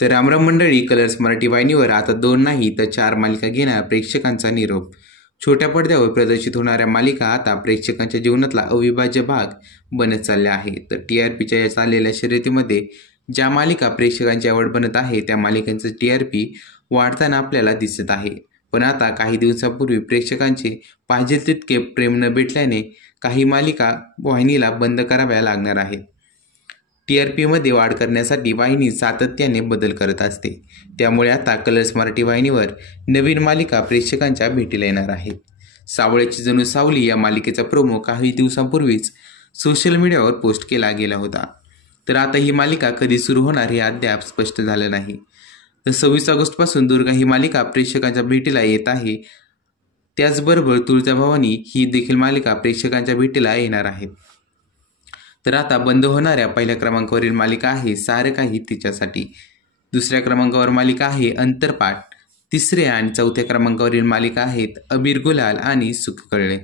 तर रामराम मंडळी, कलर्स मराठी वाहिनीवर आता 2 नाही तर 4 मालिका घेणार प्रेक्षकांचा निरोप. छोट्या पडद्यावर प्रदर्शित होणाऱ्या मालिका आता प्रेक्षकांच्या जीवनातला अविभाज्य भाग बनत चालल्या आहेत. तर TRPच्या या चाललेल्या शर्यतीमध्ये ज्या मालिका प्रेक्षकांची आवड बनत आहे त्या मालिकांचं TRP वाढताना आपल्याला दिसत आहे. पण आता काही दिवसांपूर्वी प्रेक्षकांचे पाहिजे तितके प्रेम न भेटल्याने काही मालिका वाहिनीला बंद कराव्या लागणार आहेत. TRPमध्ये वाढ करण्यासाठी वाहिनी सातत्याने बदल करत असते. त्यामुळे आता कलर्स मराठी वाहिनीवर नवीन मालिका प्रेक्षकांच्या भेटीला येणार आहेत. सावळ्याची जणू सावली या मालिकेचा प्रोमो काही दिवसांपूर्वीच सोशल मीडियावर पोस्ट केला गेला होता. तर आता ही मालिका कधी सुरू होणार हे अद्याप स्पष्ट झालं नाही. तर 26 ऑगस्टपासून दुर्गा ही मालिका प्रेक्षकांच्या भेटीला येत आहे. त्याचबरोबर तुळजाभवानी ही देखील मालिका प्रेक्षकांच्या भेटीला येणार आहे. तर आता बंद होणाऱ्या पहिल्या क्रमांकावरील मालिका आहे सारं काही तिच्यासाठी. दुसऱ्या क्रमांकावर मालिका आहे अंतरपाठ. तिसऱ्या आणि चौथ्या क्रमांकावरील मालिका आहेत अबीर गुलाल आणि सुख कळले.